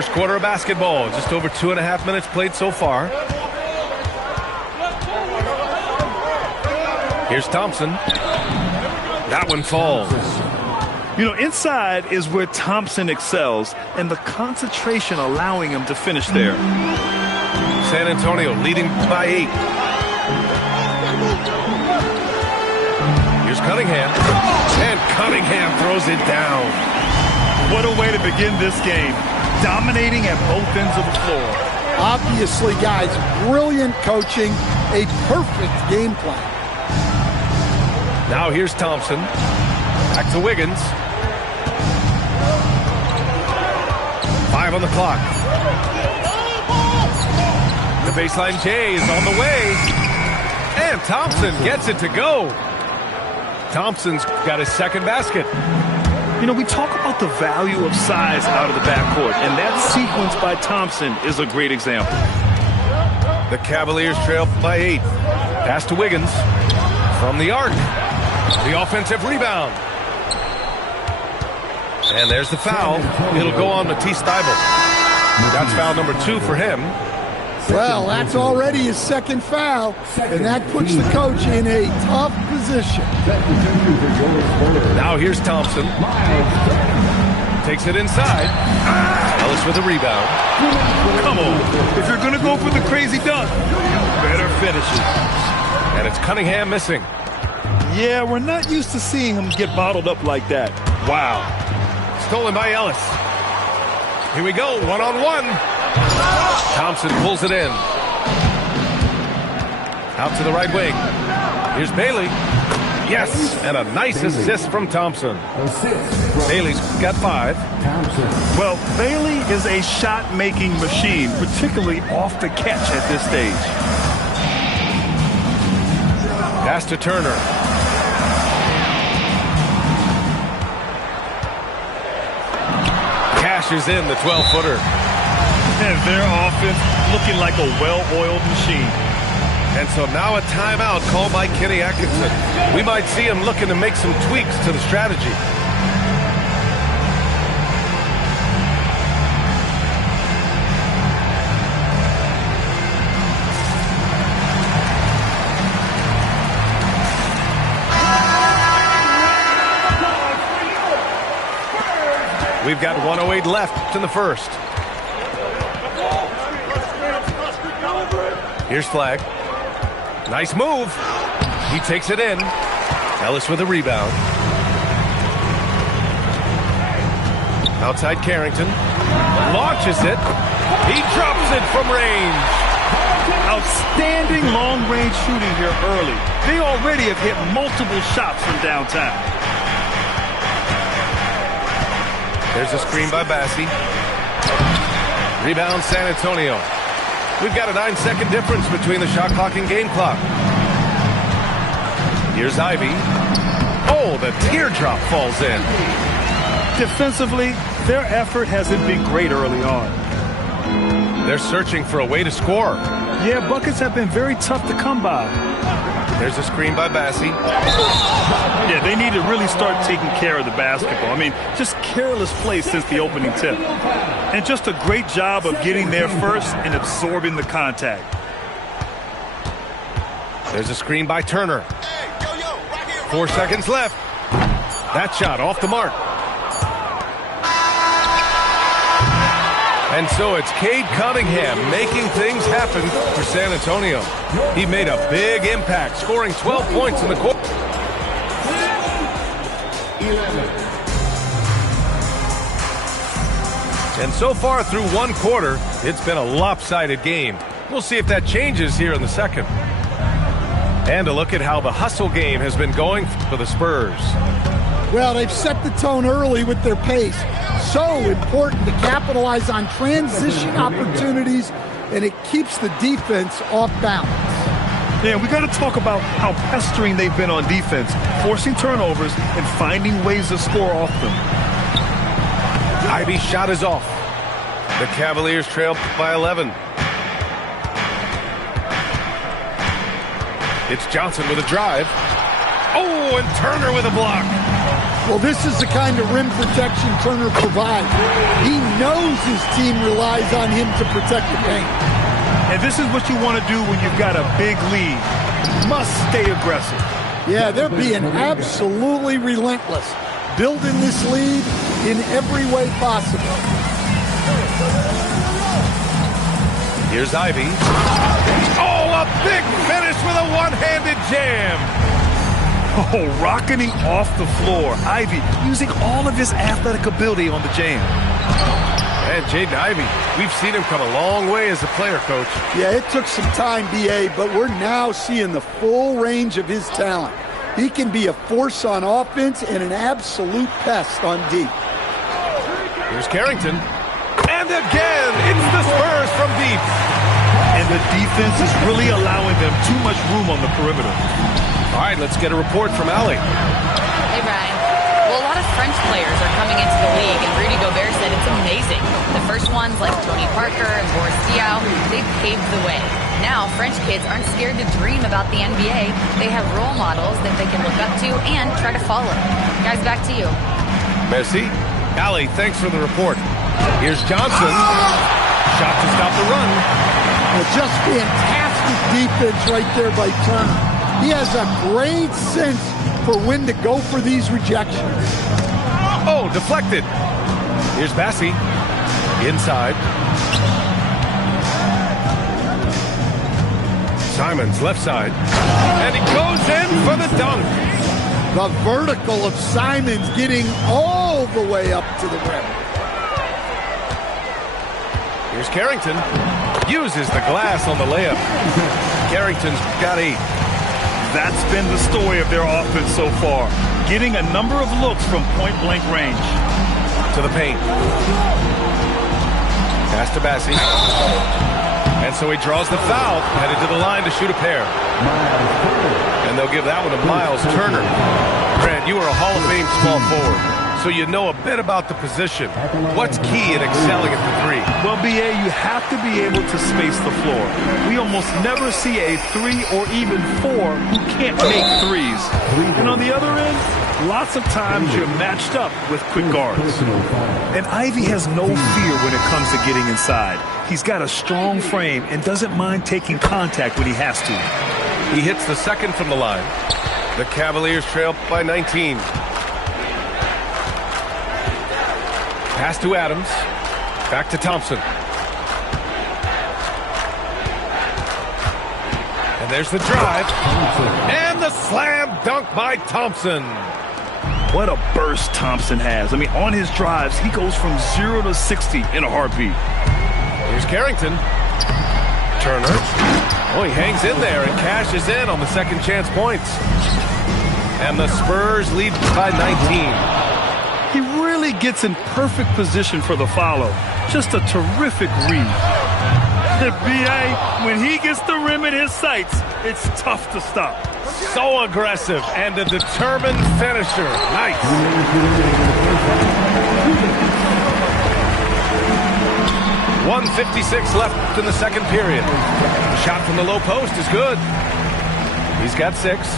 First quarter of basketball, just over 2.5 minutes played so far. Here's Thompson. That one falls. You know, inside is where Thompson excels, and the concentration allowing him to finish there. San Antonio leading by 8. Here's Cunningham. And Cunningham throws it down. What a way to begin this game. Dominating at both ends of the floor. Obviously, guys, brilliant coaching, a perfect game plan. Now here's Thompson. Back to Wiggins. 5 on the clock. The baseline J is on the way. And Thompson gets it to go. Thompson's got his second basket. You know, we talk about the value of size out of the backcourt, and that sequence by Thompson is a great example. The Cavaliers trail by 8. Pass to Wiggins. From the arc. The offensive rebound. And there's the foul. It'll go on Matisse Thybulle. That's foul number 2 for him. Well, that's already his second foul, and that puts the coach in a tough position. Now here's Thompson. Takes it inside. Ellis with a rebound. Come on. If you're going to go for the crazy dunk, better finish it. And it's Cunningham missing. Yeah, we're not used to seeing him get bottled up like that. Wow. Stolen by Ellis. Here we go, one-on-one. Thompson pulls it in. Out to the right wing. Here's Bailey. Yes, and a nice assist from Thompson. Bailey's got 5. Well, Bailey is a shot-making machine, particularly off the catch at this stage. Pass to Turner. Cashes in the 12-footer. And their offense looking like a well-oiled machine. And so now a timeout called by Kenny Atkinson. We might see him looking to make some tweaks to the strategy. We've got 1:08 left in the first. Here's Flagg. Nice move. He takes it in. Ellis with a rebound. Outside Carrington. Launches it. He drops it from range. Outstanding long-range shooting here early. They already have hit multiple shots from downtown. There's a screen by Bassi. Rebound San Antonio. We've got a 9-second difference between the shot clock and game clock. Here's Ivy. Oh, the teardrop falls in. Defensively, their effort hasn't been great early on. They're searching for a way to score. Yeah, buckets have been very tough to come by. There's a screen by Bassi. Yeah, they need to really start taking care of the basketball. I mean, just careless play since the opening tip. And just a great job of getting there first and absorbing the contact. There's a screen by Turner. 4 seconds left. That shot off the mark. And so it's Cade Cunningham making things happen for San Antonio. He made a big impact, scoring 12 points in the quarter. And so far through one quarter, it's been a lopsided game. We'll see if that changes here in the second. And a look at how the hustle game has been going for the Spurs. Well, they've set the tone early with their pace. So important to capitalize on transition opportunities, and it keeps the defense off balance. Yeah, we got to talk about how pestering they've been on defense, forcing turnovers and finding ways to score off them. Ivy's shot is off. The Cavaliers trail by 11. It's Johnson with a drive. Oh, and Turner with a block. Well, this is the kind of rim protection Turner provides. He knows his team relies on him to protect the paint. And this is what you want to do when you've got a big lead. Must stay aggressive. Yeah, they're being absolutely relentless, building this lead in every way possible. Here's Ivy. Oh, a big finish with a one-handed jam. Oh, rocketing off the floor. Ivy using all of his athletic ability on the jam. And Jaden Ivey, we've seen him come a long way as a player, Coach. Yeah, it took some time, B.A., but we're now seeing the full range of his talent. He can be a force on offense and an absolute pest on D. Here's Carrington. And again, it's the Spurs from deep. And the defense is really allowing them too much room on the perimeter. All right, let's get a report from Allie. Hey, Brian. Well, a lot of French players are coming into the league, and Rudy Gobert said it's amazing. The first ones, like Tony Parker and Boris Diaw, they paved the way. Now, French kids aren't scared to dream about the NBA. They have role models that they can look up to and try to follow. Guys, back to you. Merci. Allie, thanks for the report. Here's Johnson. Shot to stop the run. Well, just fantastic defense right there by Turner. He has a great sense for when to go for these rejections. Oh, deflected. Here's Bassie. Inside. Simons, left side. And he goes in for the dunk. The vertical of Simons getting all the way up to the rim. Here's Carrington. Uses the glass on the layup. Carrington's got 8. That's been the story of their offense so far. Getting a number of looks from point-blank range. To the paint. Pass to Bassie. And so he draws the foul, headed to the line to shoot a pair. And they'll give that one to Miles Turner. Grant, you are a Hall of Fame small forward, so you know a bit about the position. What's key in excelling at the 3? Well, B.A., you have to be able to space the floor. We almost never see a 3 or even 4 who can't make threes. And on the other end, lots of times you're matched up with quick guards. And Ivy has no fear when it comes to getting inside. He's got a strong frame and doesn't mind taking contact when he has to. He hits the second from the line. The Cavaliers trail by 19. Pass to Adams. Back to Thompson. And there's the drive. And the slam dunk by Thompson. What a burst Thompson has. I mean, on his drives, he goes from 0 to 60 in a heartbeat. Here's Carrington. Turner. Oh, he hangs in there and cashes in on the second chance points. And the Spurs lead by 19. He really gets in perfect position for the follow. Just a terrific read. B.A., when he gets the rim in his sights, it's tough to stop. So aggressive and a determined finisher. Nice. 1:56 left in the second period. Shot from the low post is good. He's got 6.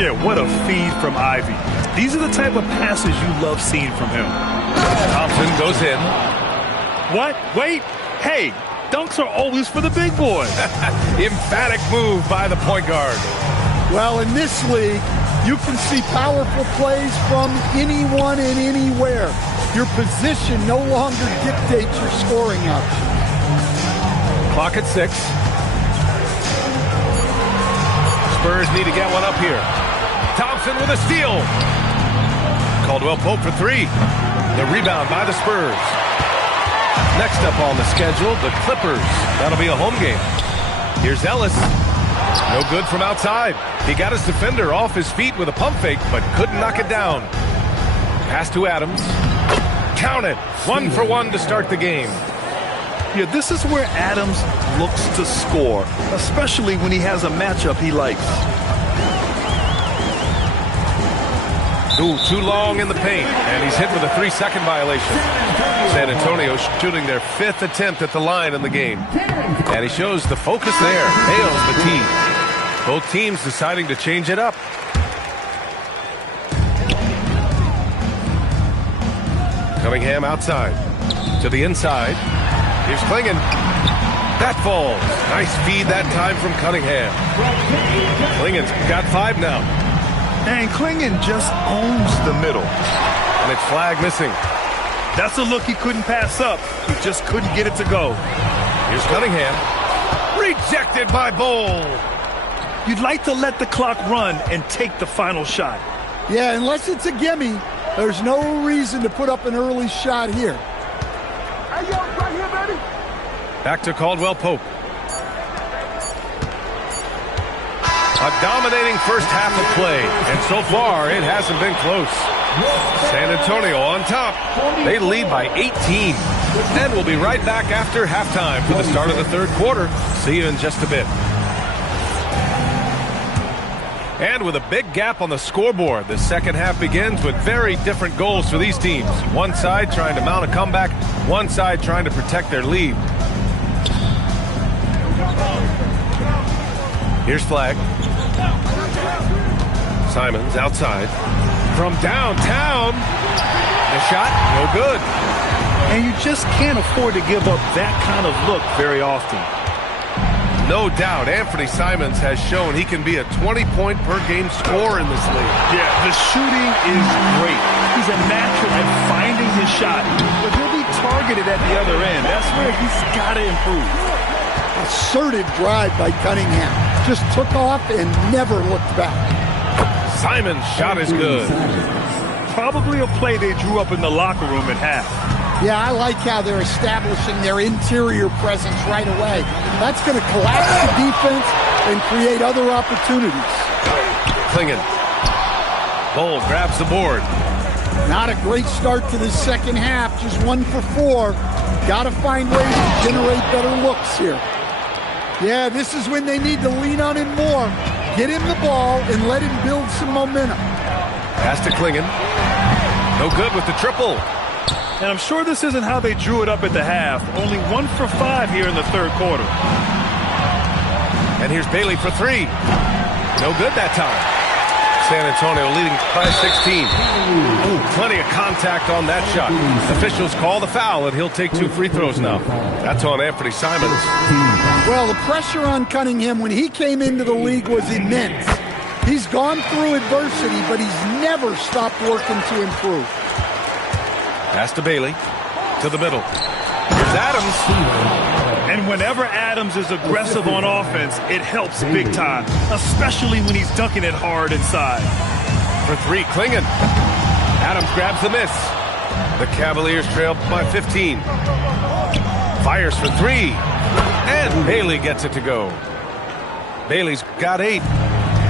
Yeah, what a feed from Ivy. These are the type of passes you love seeing from him. Thompson goes in. What? Wait. Hey, dunks are always for the big boy. Emphatic move by the point guard. Well, in this league, you can see powerful plays from anyone and anywhere. Your position no longer dictates your scoring option. Clock at 6. Spurs need to get one up here. Thompson with a steal. Caldwell Pope for 3. The rebound by the Spurs. Next up on the schedule, the Clippers. That'll be a home game. Here's Ellis. No good from outside. He got his defender off his feet with a pump fake, but couldn't knock it down. Pass to Adams. Count it. 1 for 1 to start the game. Yeah, this is where Adams looks to score, especially when he has a matchup he likes. Ooh, too long in the paint, and he's hit with a 3-second violation. San Antonio shooting their 5th attempt at the line in the game. And he shows the focus there. Nails the tee. Both teams deciding to change it up. Cunningham outside. To the inside. Here's Klingon. That falls. Nice feed that time from Cunningham. Klingon's got 5 now. And Klingon just owns the middle. And it's flag missing. That's a look he couldn't pass up. He just couldn't get it to go. Here's Cunningham. Rejected by Bowl. You'd like to let the clock run and take the final shot. Yeah, unless it's a gimme, there's no reason to put up an early shot here. Hey, yo, right here, baby. Back to Caldwell Pope. A dominating first half of play, and so far it hasn't been close. San Antonio on top. They lead by 18. And we'll be right back after halftime for the start of the third quarter. See you in just a bit. And with a big gap on the scoreboard, the second half begins with very different goals for these teams. One side trying to mount a comeback, one side trying to protect their lead. Here's Flag. Simons outside. From downtown. The shot, no good. And you just can't afford to give up that kind of look very often. No doubt, Anthony Simons has shown he can be a 20-point-per-game scorer in this league. Yeah, the shooting is great. He's a natural at finding his shot, but he'll be targeted at the other end. That's where he's got to improve. Assertive drive by Cunningham. Just took off and never looked back. Simon's shot is good. Probably a play they drew up in the locker room at half. Yeah, I like how they're establishing their interior presence right away. That's going to collapse the defense and create other opportunities. Klingon. Bowl grabs the board. Not a great start to the second half, just 1 for 4. Got to find ways to generate better looks here. Yeah, this is when they need to lean on him more. Get him the ball and let him build some momentum. Pass to Klingon. No good with the triple. And I'm sure this isn't how they drew it up at the half. Only 1 for 5 here in the third quarter. And here's Bailey for 3. No good that time. San Antonio leading by 16. Ooh, plenty of contact on that shot. Officials call the foul, and he'll take 2 free throws now. That's on Anthony Simons. Well, the pressure on Cunningham when he came into the league was immense. He's gone through adversity, but he's never stopped working to improve. Pass to Bailey. To the middle. Here's Adams. And whenever Adams is aggressive on offense, it helps big time, especially when he's dunking it hard inside. For 3, Klingon. Adams grabs the miss. The Cavaliers trail by 15. Fires for 3. And Bailey gets it to go. Bailey's got 8.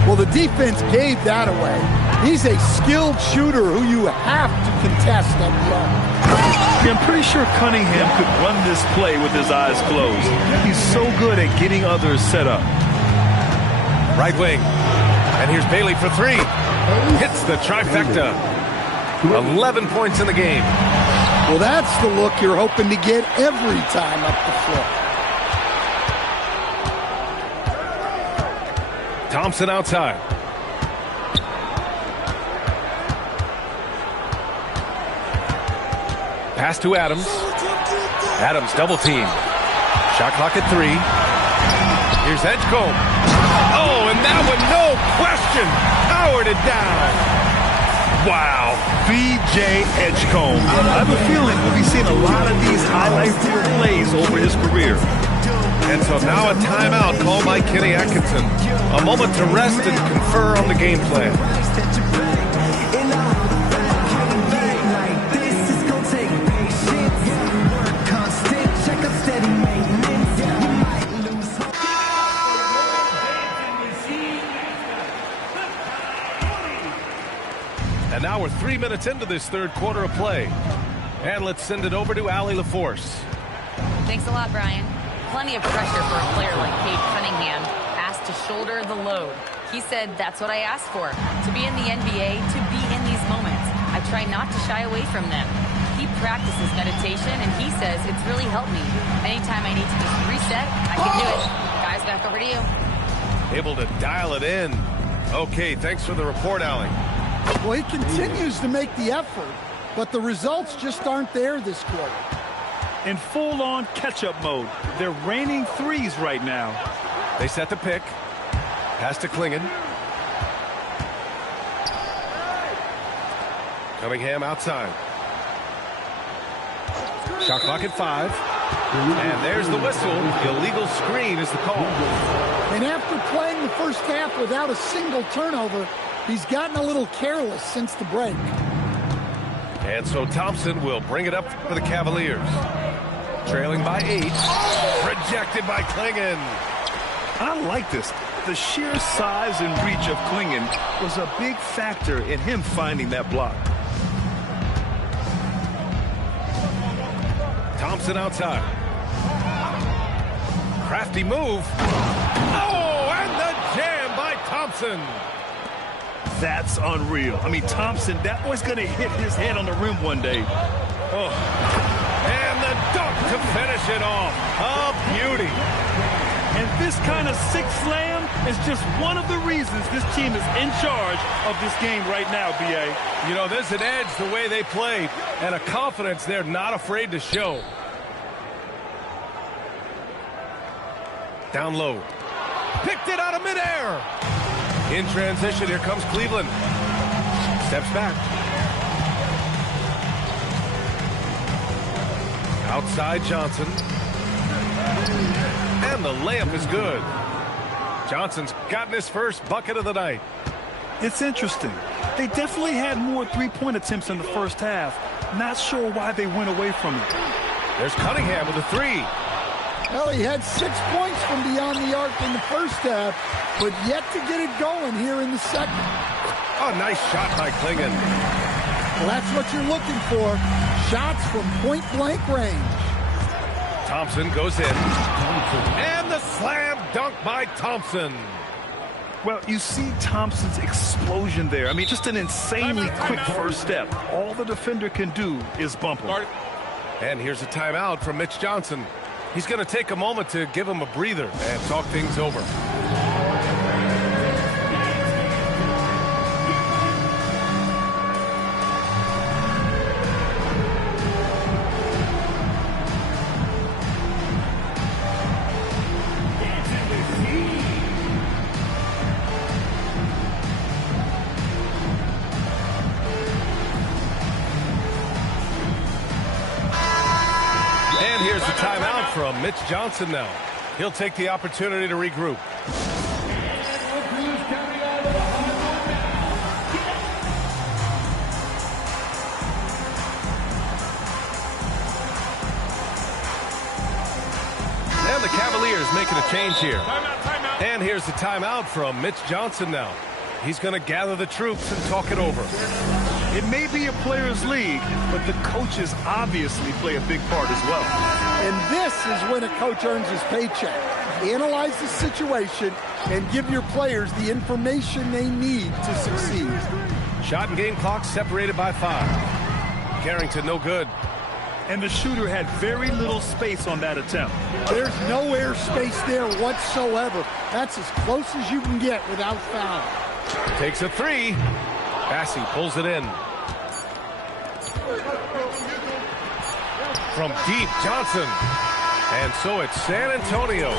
Well, the defense gave that away. He's a skilled shooter who you have to contest at the arc. I'm pretty sure Cunningham could run this play with his eyes closed. He's so good at getting others set up. Right wing. And here's Bailey for 3. Hits the trifecta. 11 points in the game. Well, that's the look you're hoping to get every time up the floor. Thompson outside. Pass to Adams. Adams double team. Shot clock at 3. Here's Edgecombe. Oh, and that one, no question. Powered it down. Wow. B.J. Edgecombe. I have a feeling we'll be seeing a lot of these highlight reel plays over his career. And so now a timeout called by Kenny Atkinson. A moment to rest and confer on the game plan. And now we're 3 minutes into this third quarter of play. And let's send it over to Allie LaForce. Thanks a lot, Brian. Plenty of pressure for a player like Cade Cunningham, asked to shoulder the load. He said, that's what I asked for, to be in the NBA, to be in these moments. I try not to shy away from them. He practices meditation, and he says it's really helped me. Anytime I need to just reset, I can do it. Guys, back over to you. Able to dial it in. Okay, thanks for the report, Allie. Well, he continues to make the effort, but the results just aren't there this quarter. In full-on catch-up mode. They're raining threes right now. They set the pick. Pass to Klingon. Cunningham outside. Shot clock at 5. And there's the whistle. Illegal screen is the call. And after playing the first half without a single turnover, he's gotten a little careless since the break. And so Thompson will bring it up for the Cavaliers. Trailing by 8. Rejected by Klingon. I like this. The sheer size and reach of Klingon was a big factor in him finding that block. Thompson outside. Crafty move. Oh, and the jam by Thompson. That's unreal. I mean, Thompson, that boy's going to hit his head on the rim one day. Oh, and the dunk to finish it off. A beauty. And this kind of six slam is just one of the reasons this team is in charge of this game right now, B.A. You know, there's an edge the way they played and a confidence they're not afraid to show. Down low. Picked it out of midair. In transition, here comes Cleveland. Steps back. Outside Johnson. And the layup is good. Johnson's gotten his first bucket of the night. It's interesting. They definitely had more three-point attempts in the first half. Not sure why they went away from it. There's Cunningham with a 3. Well, he had 6 points from beyond the arc in the first half, but yet to get it going here in the second. Oh, nice shot by Klingon. Well, that's what you're looking for. Shots from point-blank range. Thompson goes in. And the slam dunk by Thompson. Well, you see Thompson's explosion there. I mean, just an insanely quick first step. All the defender can do is bump him. And here's a timeout from Mitch Johnson. He's going to take a moment to give him a breather and talk things over. And here's the timeout from Mitch Johnson now. He'll take the opportunity to regroup. And the Cavaliers making a change here. Timeout. And here's the timeout from Mitch Johnson now. He's going to gather the troops and talk it over. It may be a players' league, but the coaches obviously play a big part as well. And this is when a coach earns his paycheck. Analyze the situation and give your players the information they need to succeed. Shot and game clock separated by 5. Carrington no good. And the shooter had very little space on that attempt. There's no air space there whatsoever. That's as close as you can get without foul. Takes a 3. Bassey pulls it in. From deep, Johnson. And so it's San Antonio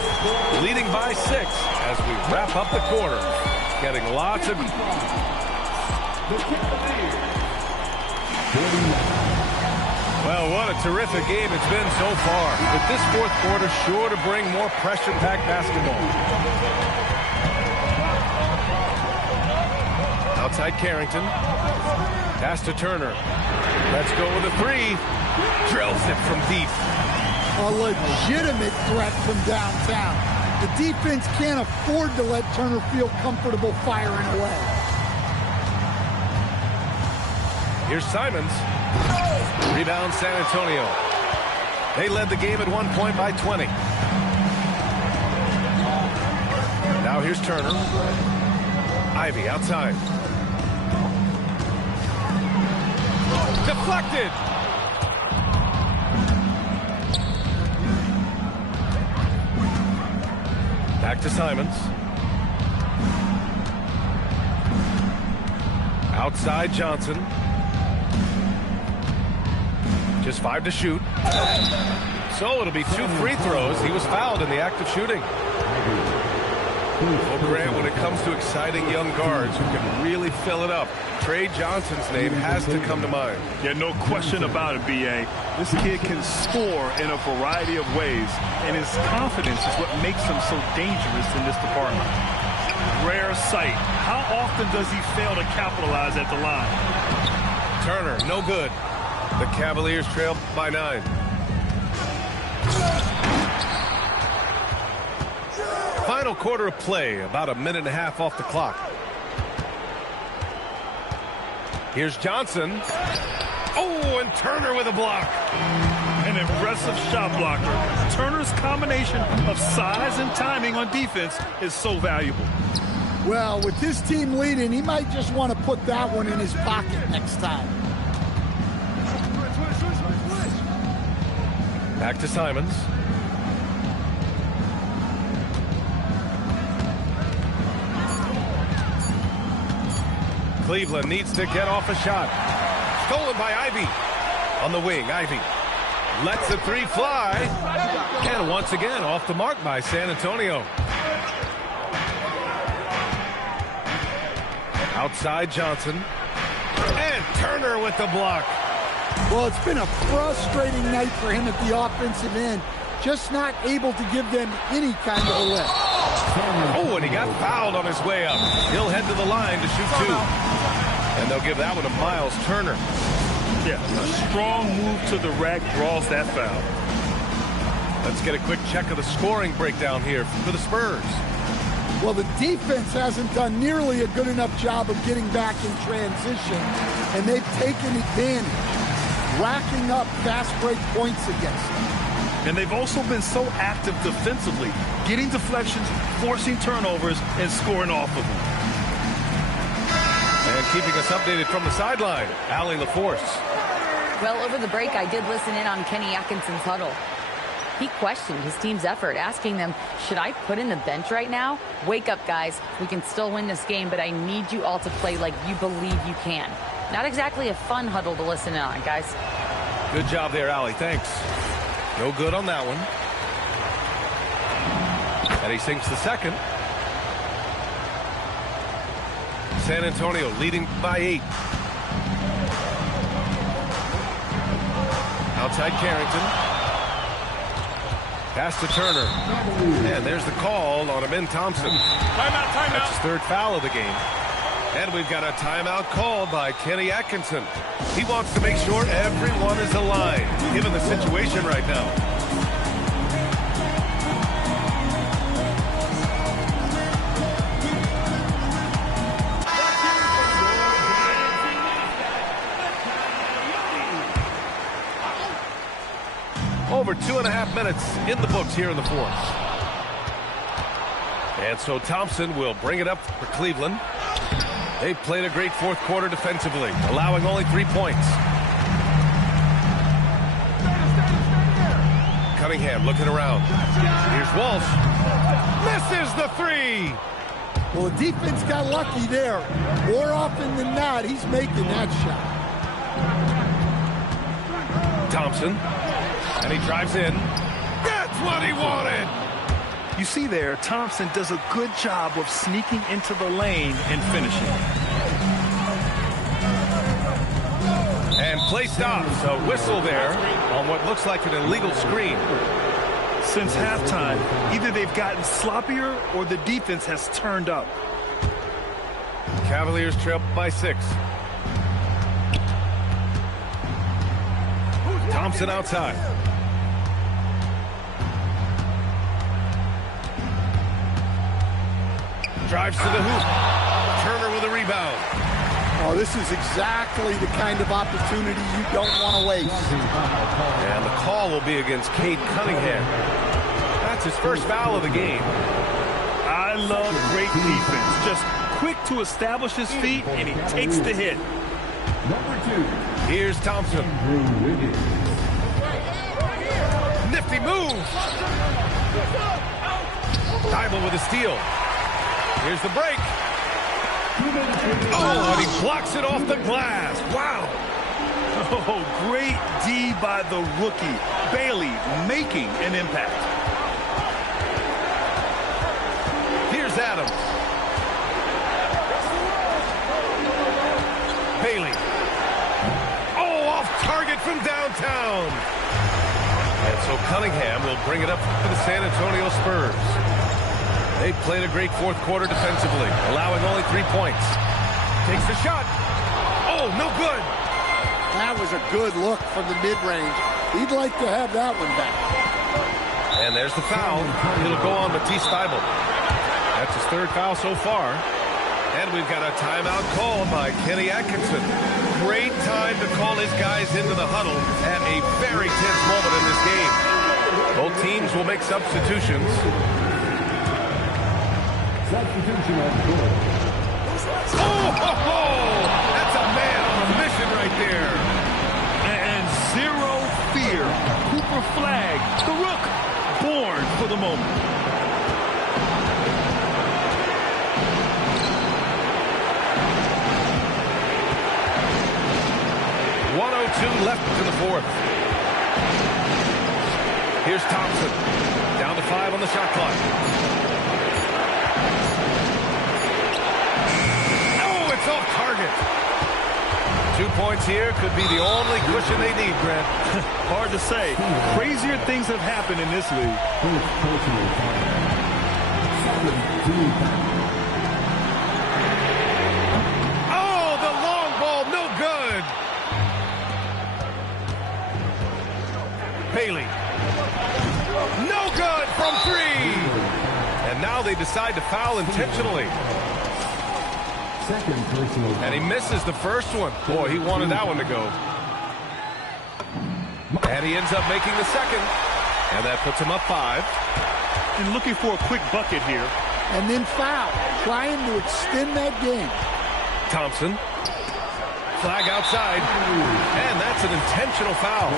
leading by 6 as we wrap up the quarter. Getting lots of... Well, what a terrific game it's been so far. But this fourth quarter sure to bring more pressure-packed basketball. Outside Carrington. Pass to Turner. Let's go with a 3. Drills it from deep. A legitimate threat from downtown. The defense can't afford to let Turner feel comfortable firing away. Here's Simons. Rebound San Antonio. They led the game at one point by 20. Now here's Turner. Ivy outside. Deflected. Back to Simons. Outside Johnson. Just 5 to shoot. So it'll be 2 free throws. He was fouled in the act of shooting. Well, Grant, when it comes to exciting young guards who can really fill it up, Trey Johnson's name has to come to mind. Yeah, no question about it, B.A. This kid can score in a variety of ways, and his confidence is what makes him so dangerous in this department. Rare sight. How often does he fail to capitalize at the line? Turner, no good. The Cavaliers trail by 9. Final quarter of play, about a minute and a half off the clock. Here's Johnson. Oh, and Turner with a block. An impressive shot blocker. Turner's combination of size and timing on defense is so valuable. Well, with his team leading, he might just want to put that one in his pocket next time. Back to Simons. Cleveland needs to get off a shot. Stolen by Ivy. On the wing, Ivy lets the 3 fly. And once again, off the mark by San Antonio. Outside Johnson. And Turner with the block. Well, it's been a frustrating night for him at the offensive end. Just not able to give them any kind of a lift. Oh, and he got fouled on his way up. He'll head to the line to shoot 2. And they'll give that one to Miles Turner. Yeah, a strong move to the rack draws that foul. Let's get a quick check of the scoring breakdown here for the Spurs. Well, the defense hasn't done nearly a good enough job of getting back in transition, and they've taken advantage, racking up fast break points against them. And they've also been so active defensively, getting deflections, forcing turnovers, and scoring off of them. And keeping us updated from the sideline, Allie LaForce. Well, over the break, I did listen in on Kenny Atkinson's huddle. He questioned his team's effort, asking them, should I put in the bench right now? Wake up, guys. We can still win this game, but I need you all to play like you believe you can. Not exactly a fun huddle to listen in on, guys. Good job there, Allie. Thanks. No good on that one. And he sinks the second. San Antonio leading by 8. Outside Carrington. Pass to Turner. And there's the call on Amin Thompson. Timeout. That's his 3rd foul of the game. And we've got a timeout called by Kenny Atkinson. He wants to make sure everyone is aligned, given the situation right now. Over 2.5 minutes in the books here in the 4th. And so Thompson will bring it up for Cleveland. They've played a great 4th quarter defensively, allowing only 3 points. Cunningham looking around. Here's Walsh. Misses the 3. Well, the defense got lucky there. More often than not, he's making that shot. Thompson. And he drives in. That's what he wanted. You see there, Thompson does a good job of sneaking into the lane and finishing. And play stops. A whistle there on what looks like an illegal screen. Since halftime, either they've gotten sloppier or the defense has turned up. Cavaliers trail by 6. Thompson outside. Drives to the hoop. Turner with a rebound. Oh, this is exactly the kind of opportunity you don't want to waste. And the call will be against Cade Cunningham. That's his 1st foul of the game. I love great defense. Just quick to establish his feet, and he takes the hit. Here's Thompson. Nifty move. Thibault with a steal. Here's the break. Oh, and he blocks it off the glass. Wow. Oh, great D by the rookie. Bailey making an impact. Here's Adams. Bailey. Oh, off target from downtown. And so Cunningham will bring it up for the San Antonio Spurs. They played a great fourth quarter defensively, allowing only 3 points. Takes the shot. Oh, no good. That was a good look from the mid-range. He'd like to have that one back. And there's the foul. It'll go on Matisse Thybulle. That's his third foul so far. And we've got a timeout called by Kenny Atkinson. Great time to call his guys into the huddle at a very tense moment in this game. Both teams will make substitutions. Substitution on the court. Oh, that's a man on a mission right there. And zero fear. Cooper Flag, the rook, born for the moment. .102 left in the fourth. Here's Thompson. Down to 5 on the shot clock. Oh, it's off target. 2 points here could be the only cushion they need, Grant. Hard to say. Crazier things have happened in this league. Oh, the long ball, no good. Bailey. No good from 3. And now they decide to foul intentionally. Second personal. And he misses the first one. Boy, he wanted that one to go. And he ends up making the second. And that puts him up 5. And looking for a quick bucket here. And then foul, trying to extend that game. Thompson. Flag outside. And that's an intentional foul.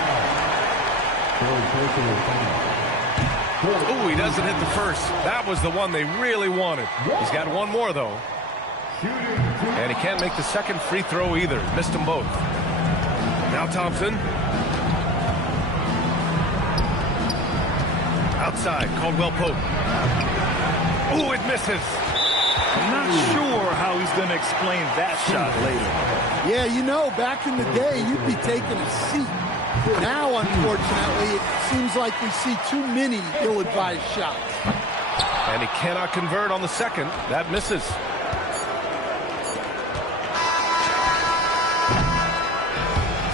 Ooh, he doesn't hit the first. That was the one they really wanted. He's got one more, though. And he can't make the second free throw either. Missed them both. Now Thompson. Outside, Caldwell Pope. Ooh, it misses. I'm not sure how he's going to explain that shot later. Yeah, you know, back in the day, you'd be taking a seat. Now, unfortunately, it seems like we see too many ill-advised shots. And he cannot convert on the second. That misses.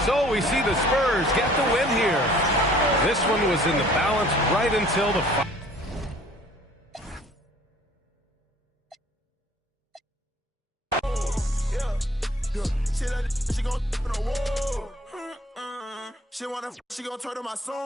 So we see the Spurs get the win here. This one was in the balance right until the final. She gon' turn to my song.